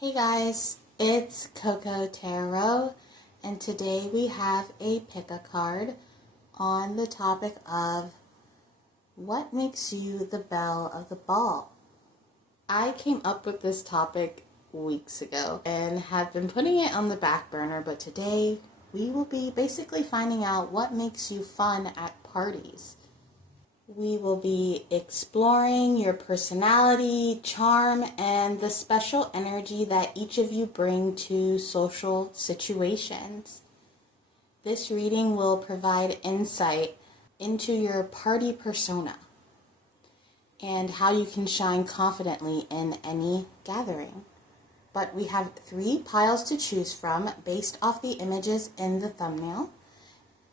Hey guys, it's Coco Tarot, and today we have a pick-a-card on the topic of what makes you the belle of the ball. I came up with this topic weeks ago and have been putting it on the back burner, but today we will be basically finding out what makes you fun at parties. We will be exploring your personality, charm, and the special energy that each of you bring to social situations. This reading will provide insight into your party persona and how you can shine confidently in any gathering. But we have 3 piles to choose from based off the images in the thumbnail.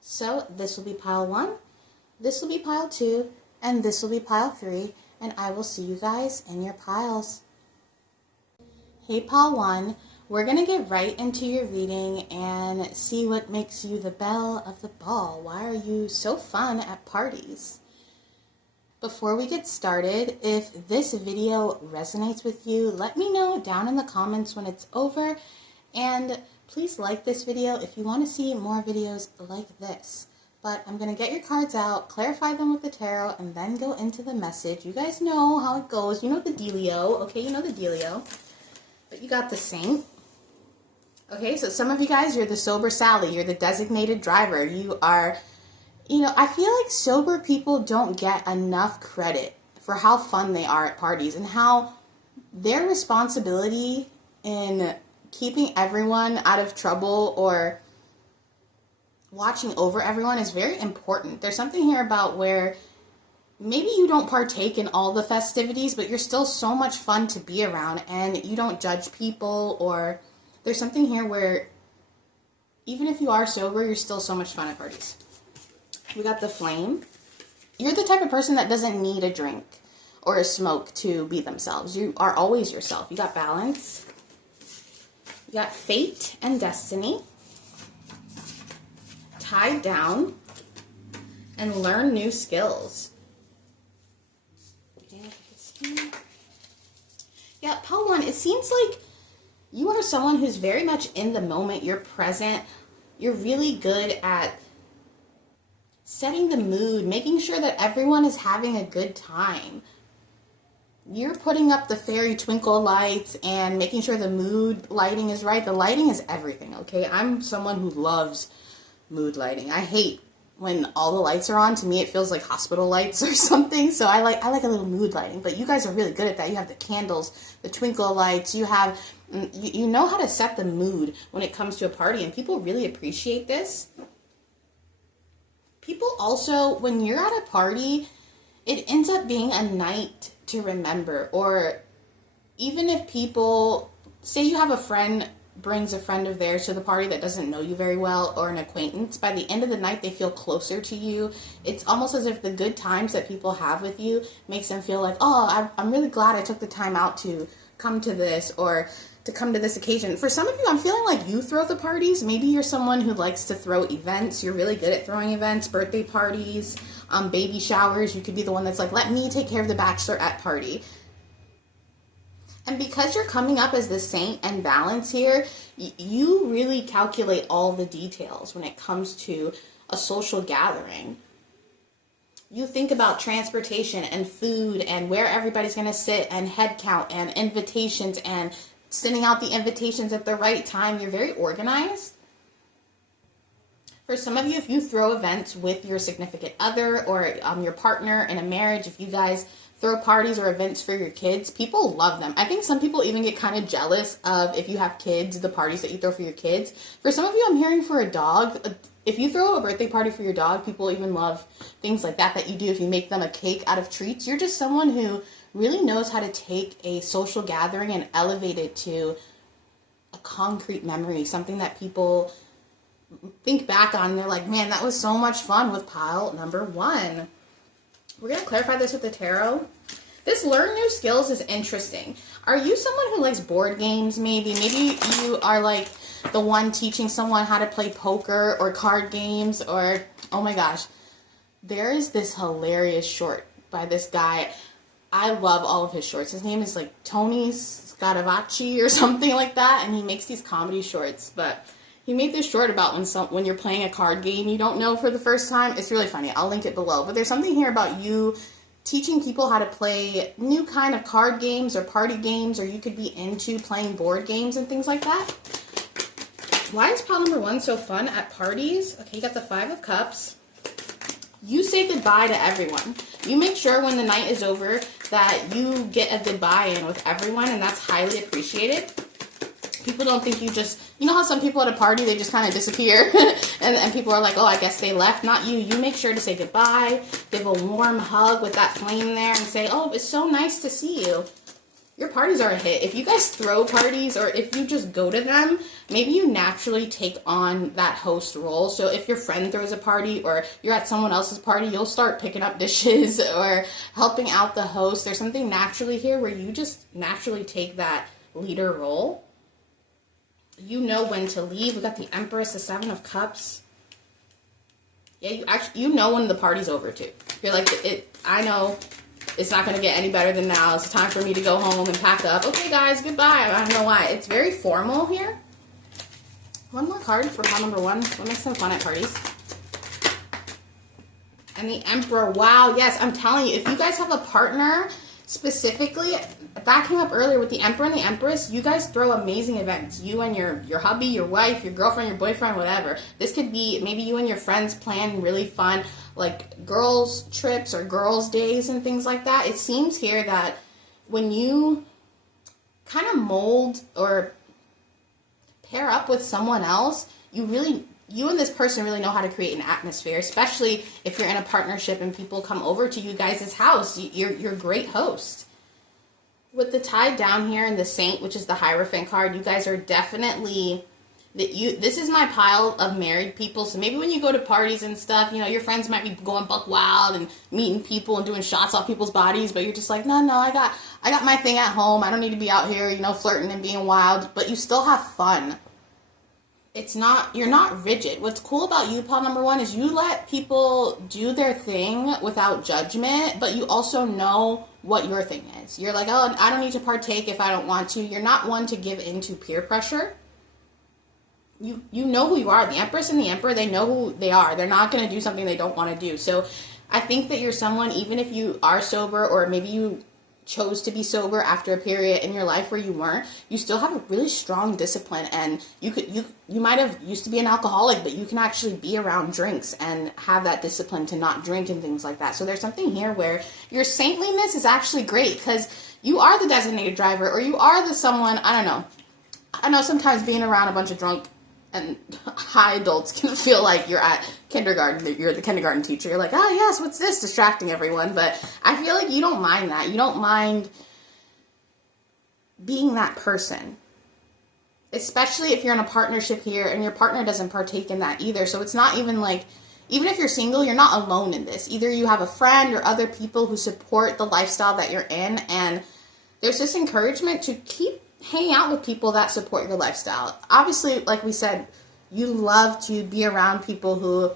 So this will be pile 1. This will be pile 2, and this will be pile 3, and I will see you guys in your piles. Hey pile 1, we're going to get right into your reading and see what makes you the belle of the ball. Why are you so fun at parties? Before we get started, if this video resonates with you, let me know down in the comments when it's over, and please like this video if you want to see more videos like this. But I'm going to get your cards out, clarify them with the tarot, and then go into the message. You guys know how it goes. You know the dealio. Okay, you know the dealio. But you got the Saint. Okay, so some of you guys, you're the sober Sally. You're the designated driver. You are, I feel like sober people don't get enough credit for how fun they are at parties and how their responsibility in keeping everyone out of trouble or watching over everyone is very important. There's something here about where maybe you don't partake in all the festivities, but you're still so much fun to be around and you don't judge people, or there's something here where even if you are sober, you're still so much fun at parties. We got the Flame. You're the type of person that doesn't need a drink or a smoke to be themselves. You are always yourself. You got Balance. You got Fate and Destiny. Tied Down, and Learn New Skills. Yeah, pile 1, it seems like you are someone who's very much in the moment. You're present. You're really good at setting the mood, making sure that everyone is having a good time. You're putting up the fairy twinkle lights and making sure the mood lighting is right. The lighting is everything, okay? I'm someone who loves mood lighting. I hate when all the lights are on. To me, it feels like hospital lights or something. So I like a little mood lighting. But you guys are really good at that. You have the candles, the twinkle lights. You know how to set the mood when it comes to a party, and people really appreciate this. People also, when you're at a party, it ends up being a night to remember. Or even if people, say you have a friend brings a friend of theirs to the party that doesn't know you very well, or an acquaintance, by the end of the night they feel closer to you. It's almost as if the good times that people have with you makes them feel like, oh, I'm really glad I took the time out to come to this, or to come to this occasion. For some of you, I'm feeling like you throw the parties. Maybe you're someone who likes to throw events. You're really good at throwing events, birthday parties, baby showers. You could be the one that's like, let me take care of the bachelorette party. And because you're coming up as the Saint and Balance here, you really calculate all the details when it comes to a social gathering. You think about transportation and food and where everybody's going to sit and head count and invitations and sending out the invitations at the right time. You're very organized. For some of you, if you throw events with your significant other or your partner in a marriage, if you guys throw parties or events for your kids, people love them. I think some people even get kind of jealous of, if you have kids, the parties that you throw for your kids. For some of you, I'm hearing for a dog. If you throw a birthday party for your dog, people even love things like that you do. If you make them a cake out of treats, you're just someone who really knows how to take a social gathering and elevate it to a concrete memory, something that people think back on and they're like, man, that was so much fun with pile number 1. We're going to clarify this with the tarot. This Learn New Skills is interesting. Are you someone who likes board games maybe? Maybe you are like the one teaching someone how to play poker or card games, or, oh my gosh, there is this hilarious short by this guy. I love all of his shorts. His name is like Tony Scatavacci or something like that, and he makes these comedy shorts. But he made this short about when you're playing a card game you don't know for the first time. It's really funny. I'll link it below. But there's something here about you teaching people how to play new kind of card games or party games, or you could be into playing board games and things like that. Why is pile number 1 so fun at parties? Okay, you got the 5 of Cups. You say goodbye to everyone. You make sure when the night is over that you get a goodbye in with everyone, and that's highly appreciated. People don't think you just, you know how some people at a party, they just kind of disappear and people are like, oh, I guess they left. Not you. You make sure to say goodbye, give a warm hug with that flame there and say, oh, it's so nice to see you. Your parties are a hit. If you guys throw parties or if you just go to them, maybe you naturally take on that host role. So if your friend throws a party or you're at someone else's party, you'll start picking up dishes or helping out the host. There's something naturally here where you just naturally take that leader role. You know when to leave. We got the Empress, the 7 of Cups. Yeah, you know when the party's over too. You're like, I know it's not going to get any better than now. It's time for me to go home and pack up. Okay, guys, goodbye. I don't know why. It's very formal here. One more card for pile number 1. What makes them fun at parties? And the Emperor. Wow, yes, I'm telling you, if you guys have a partner specifically, that came up earlier with the Emperor and the Empress, you guys throw amazing events. You and your hubby, your wife, your girlfriend, your boyfriend, whatever. This could be maybe you and your friends plan really fun, like girls trips or girls days and things like that. It seems here that when you kind of mold or pair up with someone else, you and this person really know how to create an atmosphere, especially if you're in a partnership and people come over to you guys' house. You're a great host. With the Tide down here and the Saint, which is the Hierophant card, you guys are definitely, this is my pile of married people. So maybe when you go to parties and stuff, you know, your friends might be going buck wild and meeting people and doing shots off people's bodies, but you're just like, no, I got my thing at home. I don't need to be out here, you know, flirting and being wild, but you still have fun. You're not rigid. What's cool about you, pile number 1, is you let people do their thing without judgment, but you also know what your thing is. You're like, oh, I don't need to partake if I don't want to. You're not one to give in to peer pressure. You know who you are. The Empress and the Emperor, they know who they are. They're not going to do something they don't want to do. So I think that you're someone, even if you are sober or maybe you chose to be sober after a period in your life where you weren't, you still have a really strong discipline, and you might have used to be an alcoholic, but you can actually be around drinks and have that discipline to not drink and things like that. So there's something here where your saintliness is actually great because you are the designated driver, or you are the someone, I don't know. I know sometimes being around a bunch of drunk and high adults can feel like you're at kindergarten, you're the kindergarten teacher. You're like, oh yes, what's this? Distracting everyone. But I feel like you don't mind that. You don't mind being that person. Especially if you're in a partnership here and your partner doesn't partake in that either. So it's not even like, even if you're single, you're not alone in this. Either you have a friend or other people who support the lifestyle that you're in, and there's this encouragement to keep hanging out with people that support your lifestyle. Obviously, like we said, you love to be around people who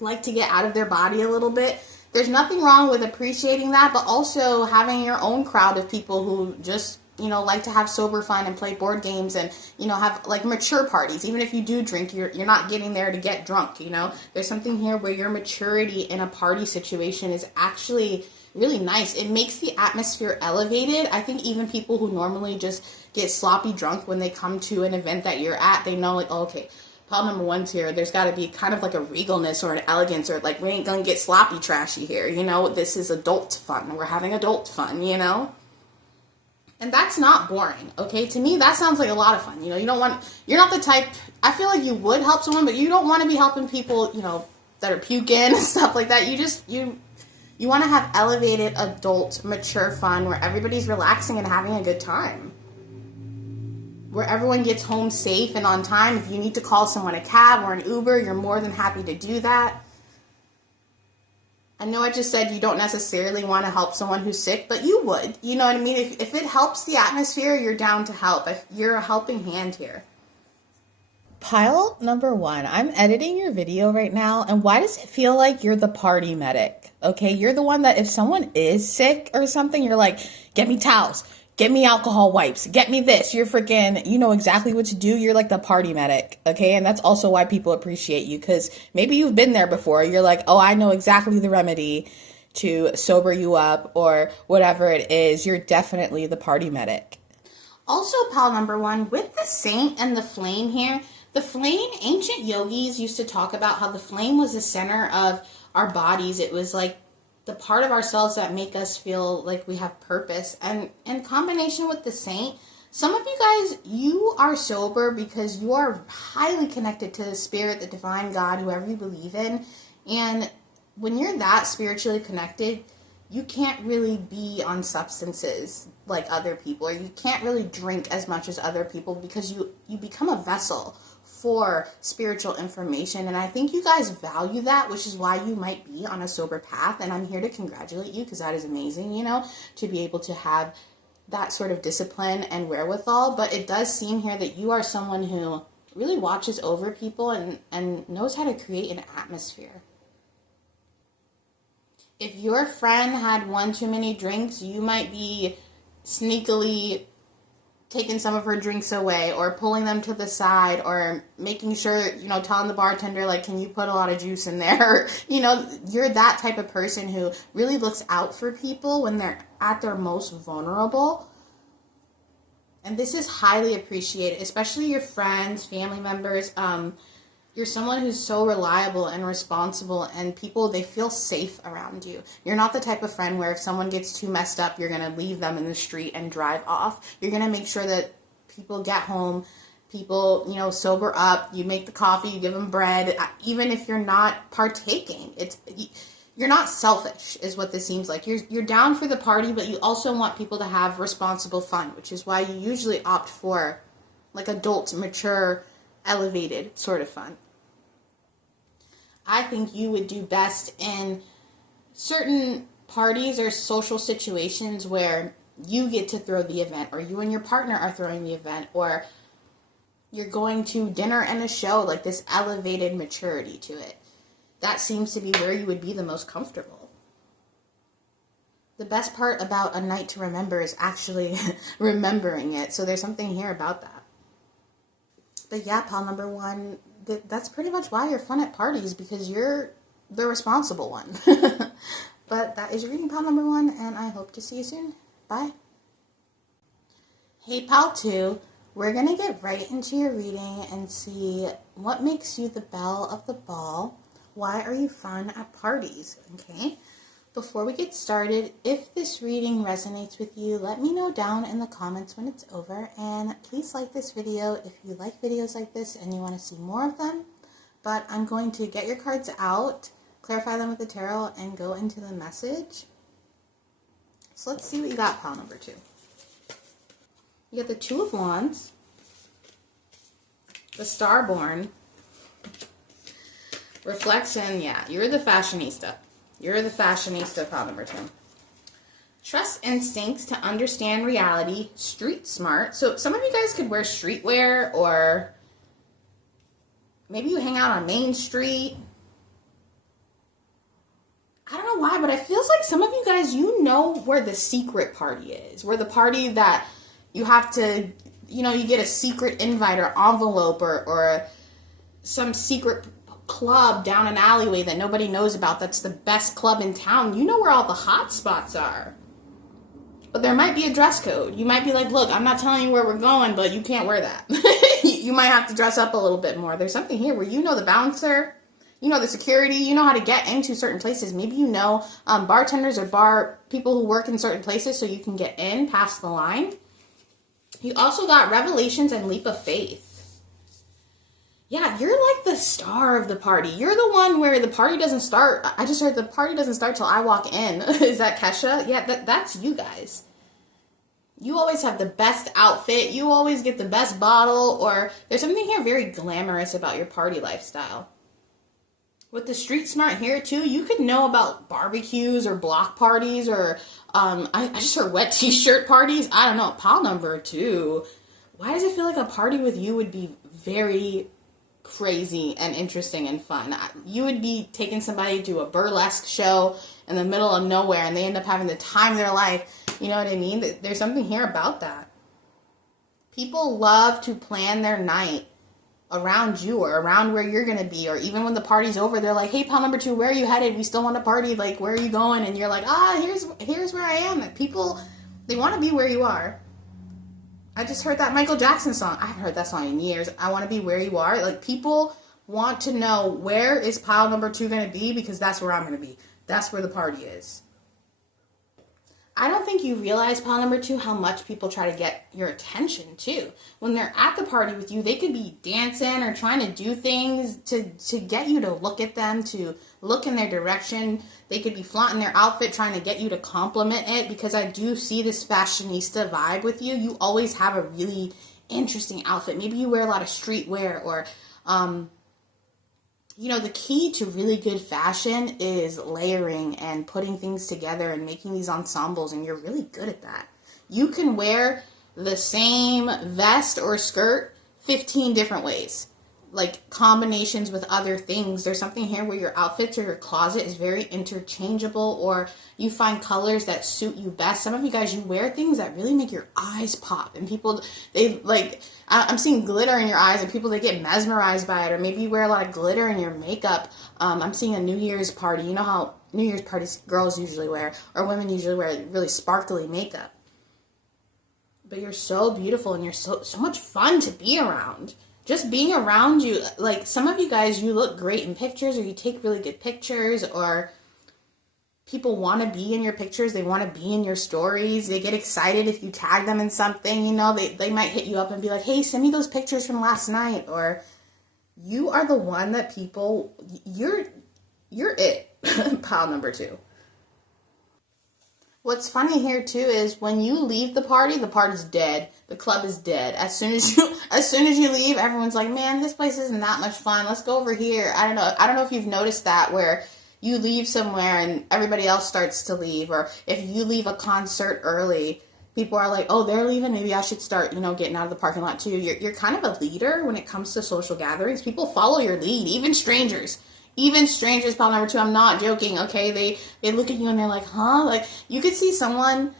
like to get out of their body a little bit. There's nothing wrong with appreciating that, but also having your own crowd of people who just, you know, like to have sober fun and play board games and, you know, have like mature parties. Even if you do drink, you're not getting there to get drunk, you know. There's something here where your maturity in a party situation is actually really nice. It makes the atmosphere elevated. I think even people who normally just get sloppy drunk when they come to an event that you're at, they know like, oh, okay, pile number 1's here. There's got to be kind of like a regalness or an elegance, or like, we ain't gonna get sloppy trashy here, you know. This is adult fun. We're having adult fun, you know. And that's not boring, okay? To me, that sounds like a lot of fun. You know, you're not the type, I feel like you would help someone, but you don't want to be helping people, you know, that are puking and stuff like that. You want to have elevated, adult, mature fun where everybody's relaxing and having a good time. Where everyone gets home safe and on time. If you need to call someone a cab or an Uber, you're more than happy to do that. I know I just said you don't necessarily want to help someone who's sick, but you would. You know what I mean? If it helps the atmosphere, you're down to help. If you're a helping hand here. Pile number one, I'm editing your video right now, and why does it feel like you're the party medic? Okay, you're the one that if someone is sick or something, you're like, get me towels, get me alcohol wipes, get me this. You're freaking, you know exactly what to do. You're like the party medic, okay? And that's also why people appreciate you, because maybe you've been there before. You're like, oh, I know exactly the remedy to sober you up or whatever it is. You're definitely the party medic. Also, pile number one, with the saint and the flame here, the flame, ancient yogis used to talk about how the flame was the center of our bodies. It was like the part of ourselves that make us feel like we have purpose. And in combination with the saint, some of you guys, you are sober because you are highly connected to the spirit, the divine God, whoever you believe in. And when you're that spiritually connected, you can't really be on substances like other people, or you can't really drink as much as other people because you become a vessel for spiritual information. And I think you guys value that, which is why you might be on a sober path. And I'm here to congratulate you because that is amazing, you know, to be able to have that sort of discipline and wherewithal. But it does seem here that you are someone who really watches over people and knows how to create an atmosphere. If your friend had one too many drinks, you might be sneakily taking some of her drinks away or pulling them to the side or making sure, you know, telling the bartender, like, can you put a lot of juice in there? You know, you're that type of person who really looks out for people when they're at their most vulnerable. And this is highly appreciated, especially your friends, family members. You're someone who's so reliable and responsible, and people, they feel safe around you. You're not the type of friend where if someone gets too messed up, you're going to leave them in the street and drive off. You're going to make sure that people get home, people, you know, sober up, you make the coffee, you give them bread, even if you're not partaking. You're not selfish is what this seems like. You're down for the party, but you also want people to have responsible fun, which is why you usually opt for like adult, mature, elevated sort of fun. I think you would do best in certain parties or social situations where you get to throw the event, or you and your partner are throwing the event, or you're going to dinner and a show, like this elevated maturity to it. That seems to be where you would be the most comfortable. The best part about a night to remember is actually remembering it. So there's something here about that. But yeah, pile number one, that's pretty much why you're fun at parties, because you're the responsible one. But that is your reading, pile number one, and I hope to see you soon. Bye. Hey, pile two, we're going to get right into your reading and see what makes you the belle of the ball. Why are you fun at parties? Okay. Before we get started, if this reading resonates with you, let me know down in the comments when it's over, and please like this video if you like videos like this and you want to see more of them. But I'm going to get your cards out, clarify them with the tarot, and go into the message. So let's see what you got, pile number two. You got the Two of Wands, the Starborn, Reflection. Yeah, you're the fashionista. You're the fashionista, pile number two. Trust instincts to understand reality. Street smart. So some of you guys could wear streetwear, or maybe you hang out on Main Street. I don't know why, but it feels like some of you guys, you know where the secret party is. Where the party that you have to, you know, you get a secret invite or envelope, or some secret club down an alleyway that nobody knows about, that's the best club in town. You know where all the hot spots are. But there might be a dress code. You might be like, look, I'm not telling you where we're going, but you can't wear that. You might have to dress up a little bit more. There's something here where you know the bouncer, you know the security, you know how to get into certain places. Maybe you know bartenders or bar people who work in certain places so you can get in past the line. You also got revelations and leap of faith. Yeah, you're like the star of the party. You're the one where the party doesn't start. I just heard the party doesn't start till I walk in. Is that Kesha? Yeah, that's you guys. You always have the best outfit. You always get the best bottle. Or there's something here very glamorous about your party lifestyle. With the street smart here too, you could know about barbecues or block parties, or I just heard wet t-shirt parties. I don't know. Pile number two. Why does it feel like a party with you would be very crazy and interesting and fun. You would be taking somebody to a burlesque show in the middle of nowhere and they end up having the time of their life. You know what I mean? There's something here about that. People love to plan their night around you or around where you're going to be, or even when the party's over, they're like, hey, pal number 2, where are you headed? We still want to party. Like, where are you going? And you're like, here's where I am. Like, people, they want to be where you are. I just heard that Michael Jackson song. I haven't heard that song in years. I want to be where you are. Like, people want to know, where is pile number 2 going to be? Because that's where I'm going to be. That's where the party is. I don't think you realize, pile number 2, how much people try to get your attention, too. When they're at the party with you, they could be dancing or trying to do things to get you to look at them, to look in their direction. They could be flaunting their outfit, trying to get you to compliment it, because I do see this fashionista vibe with you. You always have a really interesting outfit. Maybe you wear a lot of streetwear, or the key to really good fashion is layering and putting things together and making these ensembles, and you're really good at that. You can wear the same vest or skirt 15 different ways, like combinations with other things. There's something here where your outfits or your closet is very interchangeable, or you find colors that suit you best. Some of you guys, you wear things that really make your eyes pop, and people, I'm seeing glitter in your eyes, and people, they get mesmerized by it. Or maybe you wear a lot of glitter in your makeup. I'm seeing a New Year's party. You know how New Year's parties girls usually wear, or women usually wear, really sparkly makeup. But you're so beautiful, and you're so much fun to be around. Just being around you, like, some of you guys, you look great in pictures, or you take really good pictures, or people want to be in your pictures. They want to be in your stories. They get excited if you tag them in something. They might hit you up and be like, hey, send me those pictures from last night. Or you are the one that people, you're it, pile number 2. What's funny here too is when you leave the party's dead. The club is dead. As soon as you leave, everyone's like, man, this place isn't that much fun. Let's go over here. I don't know if you've noticed that, where you leave somewhere and everybody else starts to leave. Or if you leave a concert early, people are like, oh, they're leaving. Maybe I should start, getting out of the parking lot too. You're kind of a leader when it comes to social gatherings. People follow your lead, even strangers. Even strangers, pile number 2, I'm not joking, okay? They look at you and they're like, huh? Like, you could see someone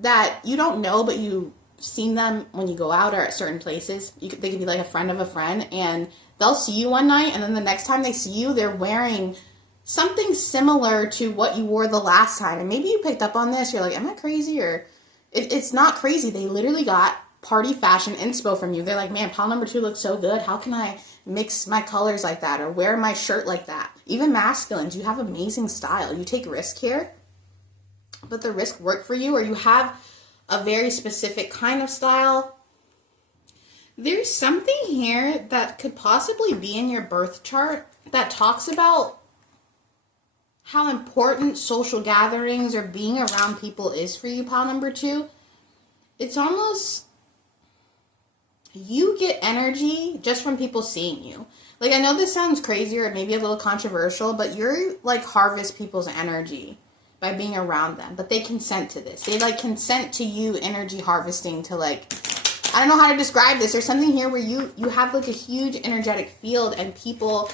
that you don't know, but you've seen them when you go out or at certain places. They could be like a friend of a friend, and they'll see you one night, and then the next time they see you, they're wearing something similar to what you wore the last time. And maybe you picked up on this. You're like, am I crazy? Or it's not crazy. They literally got party fashion inspo from you. They're like, man, pile number 2 looks so good. How can I mix my colors like that, or wear my shirt like that? Even masculines, you have amazing style. You take risk here, but the risk work for you, or you have a very specific kind of style. There's something here that could possibly be in your birth chart that talks about how important social gatherings or being around people is for you, pile number 2. It's almost, you get energy just from people seeing you. Like, I know this sounds crazy or maybe a little controversial, but you're like harvest people's energy by being around them. But they consent to this. They consent to you energy harvesting to I don't know how to describe this. There's something here where you have a huge energetic field, and people,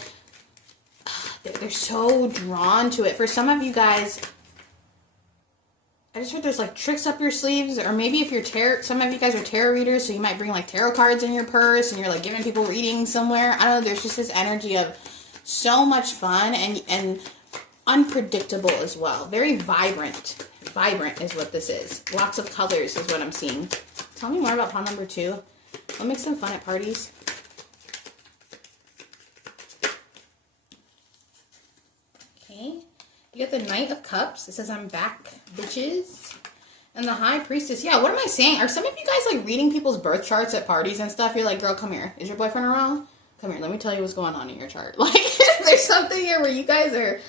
they're so drawn to it. For some of you guys, I just heard there's tricks up your sleeves, or maybe if you're some of you guys are tarot readers, so you might bring tarot cards in your purse and you're giving people readings somewhere. I don't know, there's just this energy of so much fun and unpredictable as well. Very vibrant. Vibrant is what this is. Lots of colors is what I'm seeing. Tell me more about pile number 2. What makes them fun at parties? Okay. You got the Knight of Cups. It says, I'm back, bitches. And the High Priestess. Yeah, what am I saying? Are some of you guys reading people's birth charts at parties and stuff? You're like, girl, come here. Is your boyfriend around? Come here. Let me tell you what's going on in your chart. There's something here where you guys are,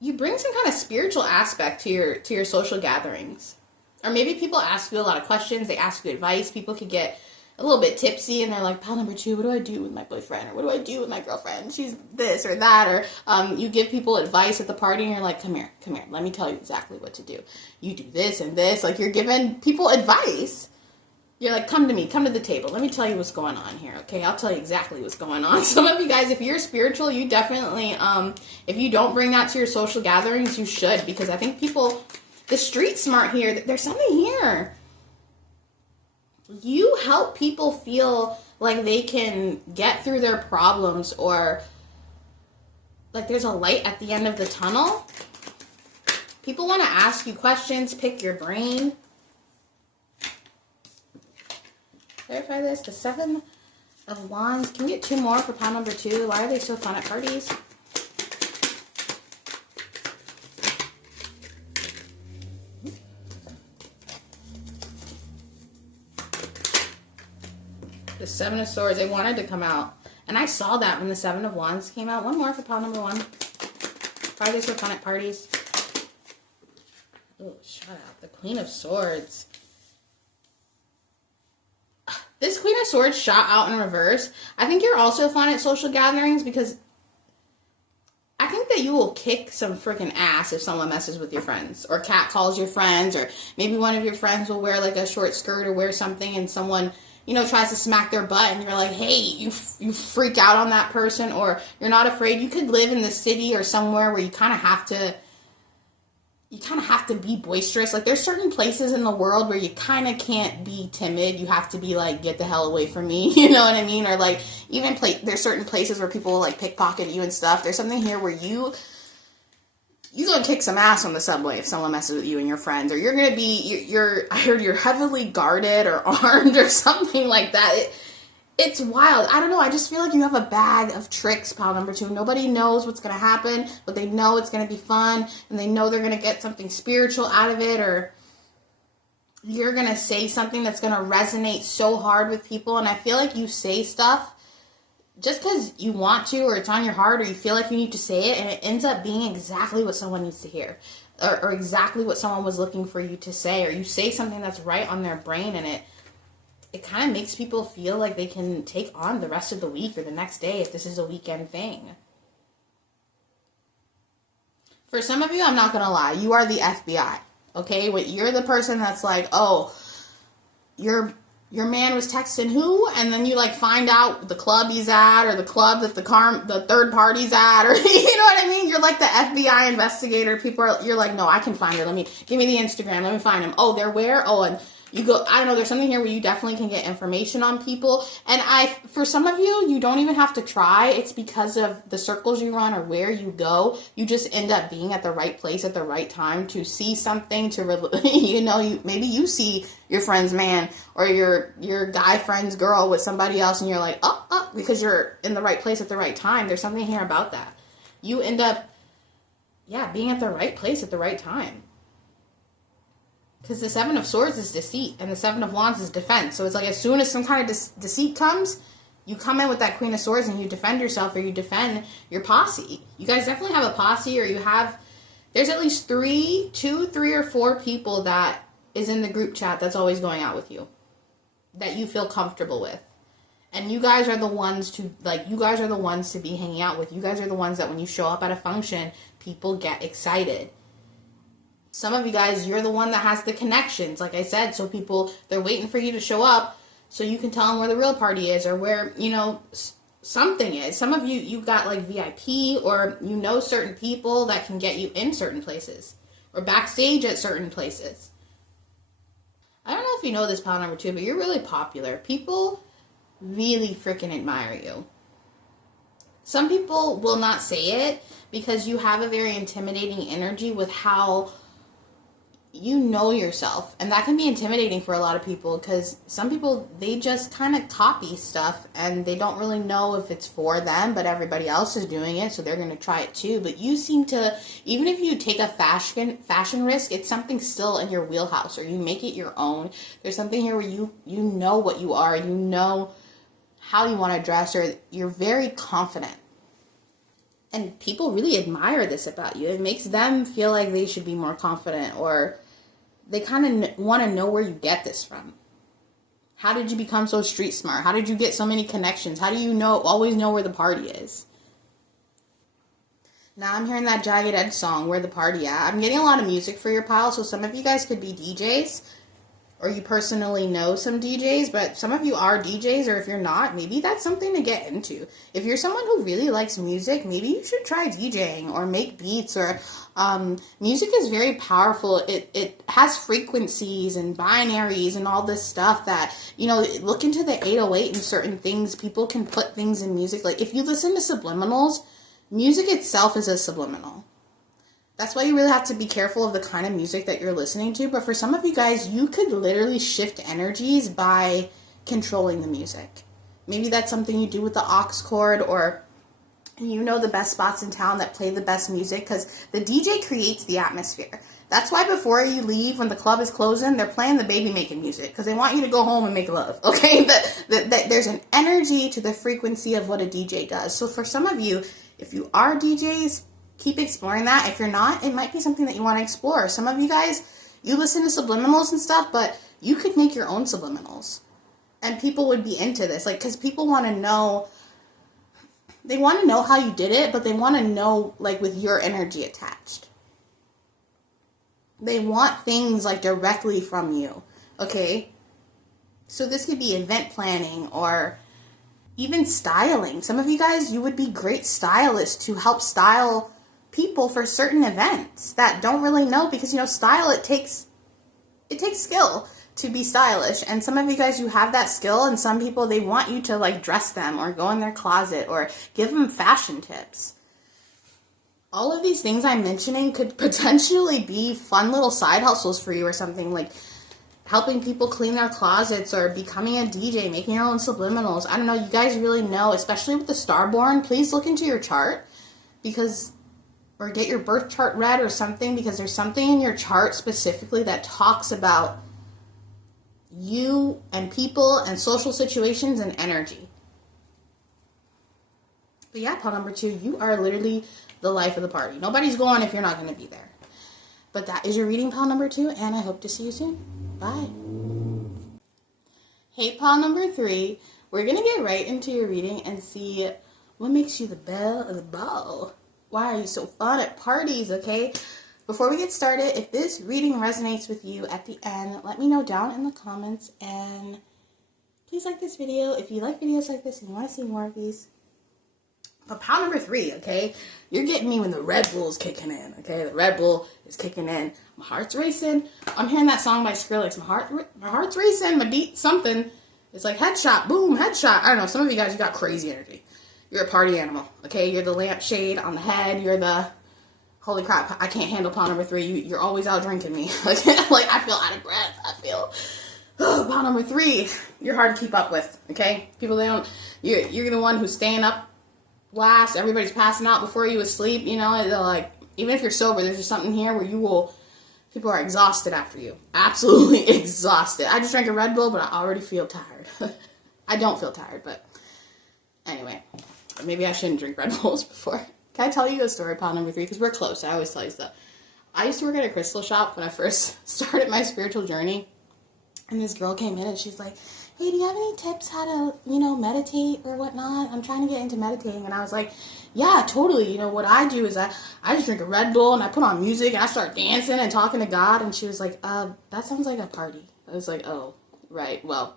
you bring some kind of spiritual aspect to your social gatherings. Or maybe people ask you a lot of questions. They ask you advice. People could get a little bit tipsy, and they're like, pile number 2, what do I do with my boyfriend? Or what do I do with my girlfriend? She's this or that. Or you give people advice at the party, and you're like, come here. Let me tell you exactly what to do. You do this and this. You're giving people advice. You're like, come to me, come to the table. Let me tell you what's going on here, okay? I'll tell you exactly what's going on. Some of you guys, if you're spiritual, you definitely, if you don't bring that to your social gatherings, you should. Because I think people, the street smart here, there's something here. You help people feel like they can get through their problems, or like there's a light at the end of the tunnel. People want to ask you questions, pick your brain. Clarify this. The Seven of Wands. Can we get 2 more for pile number 2? Why are they so fun at parties? The Seven of Swords. They wanted to come out. And I saw that when the Seven of Wands came out. 1 more for pile number 1. Why are they so fun at parties? Oh, shut up. The Queen of Swords. This Queen of Swords shot out in reverse. I think you're also fun at social gatherings because I think that you will kick some freaking ass if someone messes with your friends or cat calls your friends, or maybe one of your friends will wear like a short skirt or wear something and someone, you know, tries to smack their butt and you're like, hey, you freak out on that person, or you're not afraid. You could live in the city or somewhere where you kind of have to be boisterous. Like, there's certain places in the world where you kind of can't be timid. You have to be like, get the hell away from me. You know what I mean? Or like, even there's certain places where people will like pickpocket you and stuff. There's something here where you gonna kick some ass on the subway if someone messes with you and your friends. Or you're gonna be, I heard you're heavily guarded or armed or something like that. It's wild. I don't know. I just feel like you have a bag of tricks, pile number 2. Nobody knows what's going to happen, but they know it's going to be fun, and they know they're going to get something spiritual out of it, or you're going to say something that's going to resonate so hard with people. And I feel like you say stuff just because you want to, or it's on your heart, or you feel like you need to say it, and it ends up being exactly what someone needs to hear, or exactly what someone was looking for you to say, or you say something that's right on their brain, and it kind of makes people feel like they can take on the rest of the week or the next day if this is a weekend thing. For some of you, I'm not going to lie, you are the FBI, okay? You're the person that's like, oh, your man was texting who? And then you like find out the club he's at, or the club that the third party's at, or you know what I mean? You're like the FBI investigator. You're like, no, I can find her. Give me the Instagram. Let me find him. Oh, they're where? Oh, and you go, I don't know, there's something here where you definitely can get information on people. And for some of you, you don't even have to try. It's because of the circles you run or where you go. You just end up being at the right place at the right time to see something, maybe you see your friend's man or your guy friend's girl with somebody else, and you're like, because you're in the right place at the right time. There's something here about that. You end up, being at the right place at the right time. Because the Seven of Swords is deceit, and the Seven of Wands is defense. So it's like, as soon as some kind of deceit comes, you come in with that Queen of Swords and you defend yourself, or you defend your posse. You guys definitely have a posse, or there's at least 3 or 4 people that is in the group chat that's always going out with you, that you feel comfortable with. And you guys are the ones to be hanging out with. You guys are the ones that when you show up at a function, people get excited. Some of you guys, you're the one that has the connections, like I said, so people, they're waiting for you to show up so you can tell them where the real party is, or where, something is. Some of you got like VIP, or certain people that can get you in certain places, or backstage at certain places. I don't know if you know this, pile number 2, but you're really popular. People really freaking admire you. Some people will not say it because you have a very intimidating energy with how you know yourself, and that can be intimidating for a lot of people, because some people, they just kind of copy stuff and they don't really know if it's for them, but everybody else is doing it, so they're going to try it too. But you seem to, even if you take a fashion risk, it's something still in your wheelhouse, or you make it your own. There's something here where you know what you are, you know how you want to dress, or you're very confident. And people really admire this about you. It makes them feel like they should be more confident, or they kind of want to know where you get this from. How did you become so street smart? How did you get so many connections? How do you always know where the party is? Now I'm hearing that Jagged Edge song, Where the Party At. I'm getting a lot of music for your pile, so some of you guys could be DJs. or you personally know some DJs, but some of you are DJs, or if you're not, maybe that's something to get into. If you're someone who really likes music, maybe you should try DJing or make beats, or music is very powerful. It has frequencies and binaries and all this stuff that, look into the 808 and certain things. People can put things in music. Like if you listen to subliminals, music itself is a subliminal. That's why you really have to be careful of the kind of music that you're listening to. But for some of you guys, you could literally shift energies by controlling the music. Maybe that's something you do with the aux cord, or you know the best spots in town that play the best music, because the DJ creates the atmosphere. That's why before you leave, when the club is closing, they're playing the baby making music, because they want you to go home and make love, okay? There's an energy to the frequency of what a DJ does. So for some of you, if you are DJs, keep exploring that. If you're not, it might be something that you want to explore. Some of you guys, you listen to subliminals and stuff, but you could make your own subliminals. And people would be into this. Like, because people want to know, they want to know how you did it, but they want to know, like, with your energy attached. They want things, like, directly from you, okay? So this could be event planning or even styling. Some of you guys, you would be great stylists to help style people for certain events that don't really know, because style, it takes skill to be stylish, and some of you guys, you have that skill, and some people, they want you to like dress them or go in their closet or give them fashion tips. All of these things I'm mentioning could potentially be fun little side hustles for you, or something like helping people clean their closets, or becoming a DJ, making your own subliminals. I don't know, you guys really know, especially with the Starborn. Please look into your chart, or get your birth chart read or something, because there's something in your chart specifically that talks about you and people and social situations and energy. But yeah, pile number 2, you are literally the life of the party. Nobody's going if you're not going to be there. But that is your reading, pile number 2, and I hope to see you soon. Bye. Hey, pile number 3, we're going to get right into your reading and see what makes you the belle of the ball. Why are you so fun at parties, okay? Before we get started, if this reading resonates with you at the end, let me know down in the comments, and please like this video if you like videos like this and you want to see more of these. But pile number 3, okay? You're getting me when the Red Bull's kicking in, okay? The Red Bull is kicking in. My heart's racing. I'm hearing that song by Skrillex. My heart's racing. My beat something. It's like headshot, boom, headshot. I don't know. Some of you guys, you got crazy energy. You're a party animal, okay? You're the lampshade on the head. You're the, holy crap, I can't handle pile number 3. You're always out drinking me. like I feel out of breath. I feel, pile number 3, you're hard to keep up with, okay? People, you're the one who's staying up last. Everybody's passing out before you asleep, they're like, even if you're sober, there's just something here where people are exhausted after you. Absolutely exhausted. I just drank a Red Bull, but I already feel tired. I don't feel tired, but anyway. Maybe I shouldn't drink Red Bulls before. Can I tell you a story, pile number 3? Because we're close. I always tell you stuff. I used to work at a crystal shop when I first started my spiritual journey. And this girl came in and she's like, hey, do you have any tips how to, meditate or whatnot? I'm trying to get into meditating. And I was like, yeah, totally. What I do is I just drink a Red Bull and I put on music and I start dancing and talking to God. And she was like, that sounds like a party. I was like, oh, right. Well,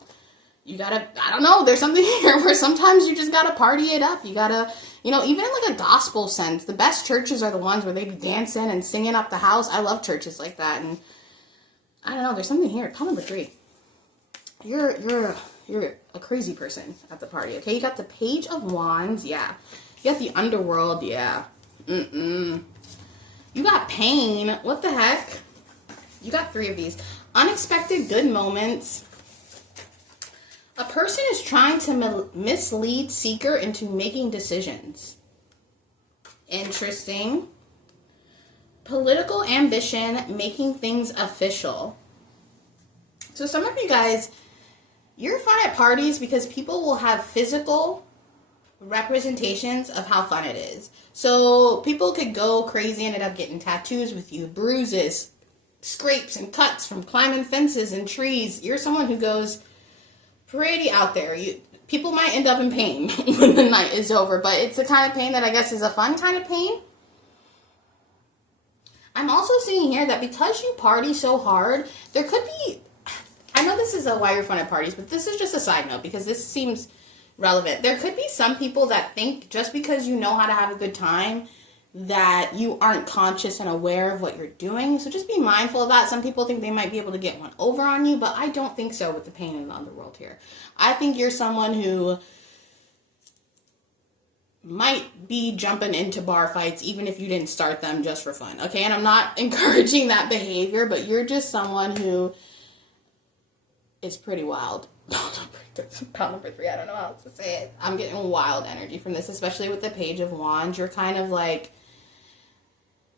you gotta, I don't know, there's something here where sometimes you just gotta party it up. You gotta, even in like a gospel sense, the best churches are the ones where they be dancing and singing up the house. I love churches like that. And I don't know, there's something here. Pile number 3. You're a crazy person at the party, okay? You got the Page of Wands, yeah. You got the Underworld, yeah. You got Pain, what the heck? You got 3 of these. Unexpected good moments. A person is trying to mislead seeker into making decisions. Interesting. Political ambition, making things official. So some of you guys, you're fun at parties because people will have physical representations of how fun it is. So people could go crazy and end up getting tattoos with you, bruises, scrapes and cuts from climbing fences and trees. You're someone who goes pretty out there. People might end up in pain when the night is over, but it's the kind of pain that I guess is a fun kind of pain. I'm also seeing here that because you party so hard, there could be, I I know this is a why you're fun at parties, but this is just a side note because this seems relevant. There could be some people that think just because you know how to have a good time that you aren't conscious and aware of what you're doing. So just be mindful of that. Some people think they might be able to get one over on you, but I don't think so with the pain in the underworld here. I think you're someone who might be jumping into bar fights even if you didn't start them just for fun. Okay, and I'm not encouraging that behavior, but you're just someone who is pretty wild. Pound number 3, I don't know how else to say it. I'm getting wild energy from this, especially with the Page of Wands. You're kind of like,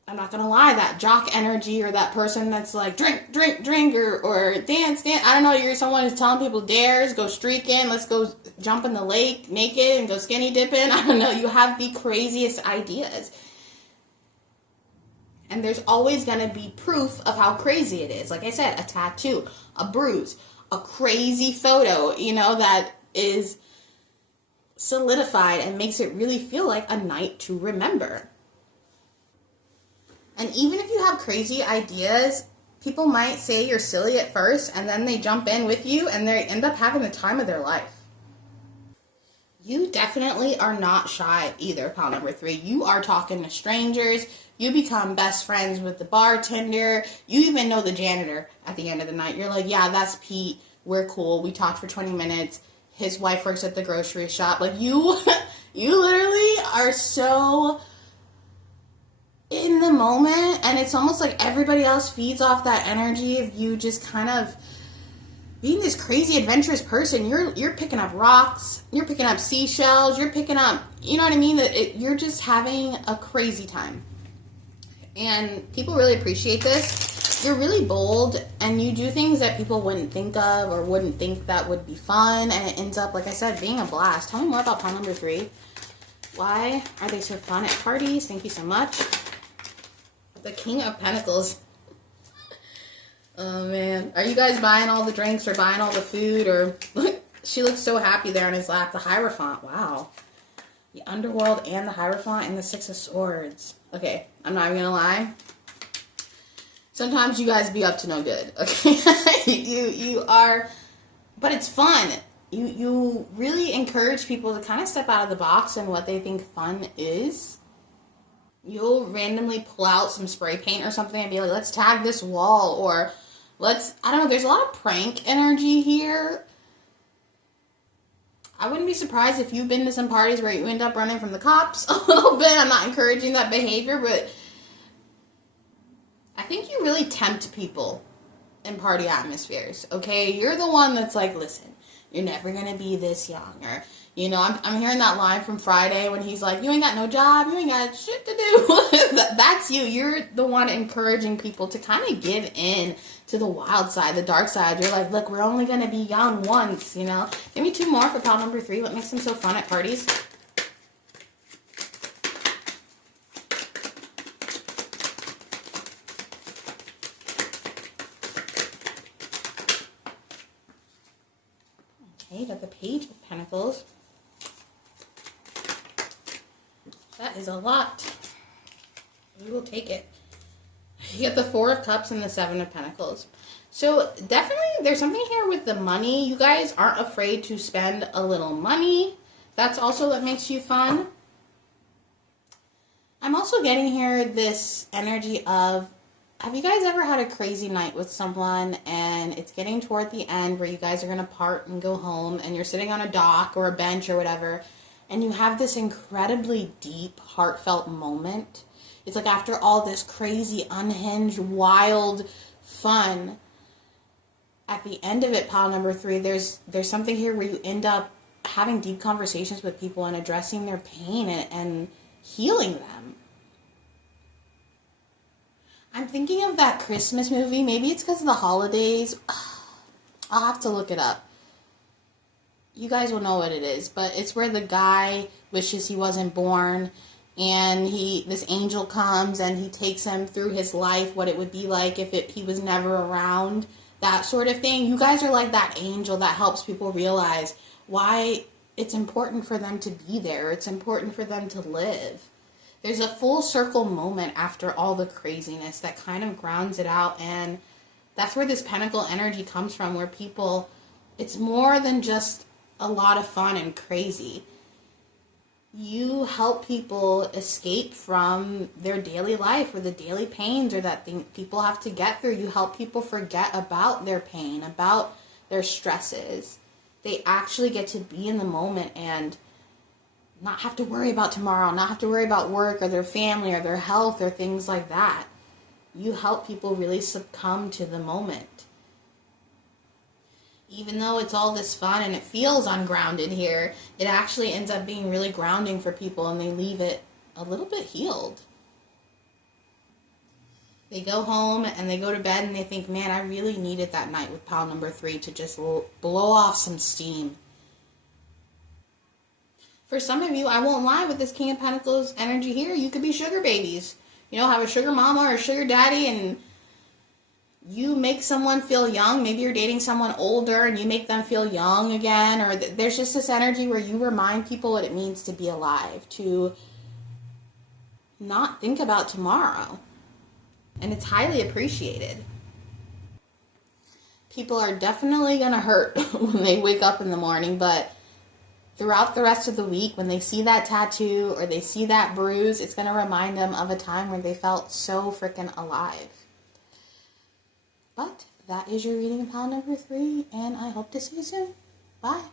I'm not gonna lie, that jock energy, or that person that's like drink, drink, drink, or dance, dance. I don't know, you're someone who's telling people dares, go streaking, let's go jump in the lake naked and go skinny dipping. I don't know, you have the craziest ideas. And there's always gonna be proof of how crazy it is. Like I said, a tattoo, a bruise, a crazy photo, you know, that is solidified and makes it really feel like a night to remember. And even if you have crazy ideas, people might say you're silly at first, and then they jump in with you, and they end up having the time of their life. You definitely are not shy either, pal number 3. You are talking to strangers. You become best friends with the bartender. You even know the janitor at the end of the night. You're like, yeah, that's Pete. We're cool. We talked for 20 minutes. His wife works at the grocery shop. Like, you literally are so in the moment, and it's almost like everybody else feeds off that energy of you just kind of being this crazy adventurous person. You're picking up rocks, you're picking up seashells, you're picking up, you know what I mean? You're just having a crazy time. And people really appreciate this. You're really bold, and you do things that people wouldn't think of or wouldn't think that would be fun, and it ends up, like I said, being a blast. Tell me more about pile number 3. Why are they so fun at parties? Thank you so much. The King of Pentacles. Oh, man. Are you guys buying all the drinks or buying all the food? Or she looks so happy there on his lap. The Hierophant. Wow. The Underworld and the Hierophant and the Six of Swords. Okay. I'm not even going to lie. Sometimes you guys be up to no good. Okay. you are. But it's fun. You really encourage people to kind of step out of the box and what they think fun is. You'll randomly pull out some spray paint or something and be like, let's tag this wall, or I don't know, there's a lot of prank energy here. I wouldn't be surprised if you've been to some parties where you end up running from the cops a little bit. I'm not encouraging that behavior, but I think you really tempt people in party atmospheres, okay? You're the one that's like, listen, you're never going to be this young, or, you know, I'm hearing that line from Friday when he's like, you ain't got no job, you ain't got shit to do. That's you. You're the one encouraging people to kind of give in to the wild side, the dark side. You're like, look, we're only going to be young once, you know. Give me 2 more for pile number 3. What makes them so fun at parties? Okay, got the Page of Pentacles. That is a lot. We will take it. You get the 4 of Cups and the 7 of Pentacles. So definitely there's something here with the money. You guys aren't afraid to spend a little money. That's also what makes you fun. I'm also getting here this energy of, have you guys ever had a crazy night with someone and it's getting toward the end where you guys are going to part and go home, and you're sitting on a dock or a bench or whatever, and you have this incredibly deep, heartfelt moment? It's like after all this crazy, unhinged, wild fun, at the end of it, pile number 3, there's something here where you end up having deep conversations with people and addressing their pain and healing them. I'm thinking of that Christmas movie. Maybe it's because of the holidays. I'll have to look it up. You guys will know what it is, but it's where the guy wishes he wasn't born, and this angel comes and he takes him through his life, what it would be like if he was never around, that sort of thing. You guys are like that angel that helps people realize why it's important for them to be there. It's important for them to live. There's a full circle moment after all the craziness that kind of grounds it out and That's where this pentacle energy comes from, where people, it's more than just a lot of fun and crazy. You help people escape from their daily life or the daily pains or that thing people have to get through. You help people forget about their pain, about their stresses. They actually get to be in the moment and not have to worry about tomorrow, not have to worry about work or their family or their health or things like that. You help people really succumb to the moment. Even though it's all this fun and it feels ungrounded here, it actually ends up being really grounding for people, and they leave it a little bit healed. They go home and they go to bed and they think, man, I really needed that night with pile number 3 to just blow off some steam. For some of you, I won't lie, with this King of Pentacles energy here, you could be sugar babies. You know, have a sugar mama or a sugar daddy, and you make someone feel young. Maybe you're dating someone older and you make them feel young again. Or there's just this energy where you remind people what it means to be alive, to not think about tomorrow. And it's highly appreciated. People are definitely going to hurt when they wake up in the morning, but throughout the rest of the week, when they see that tattoo or they see that bruise, it's going to remind them of a time where they felt so freaking alive. But that is your reading of pile number 3, and I hope to see you soon. Bye.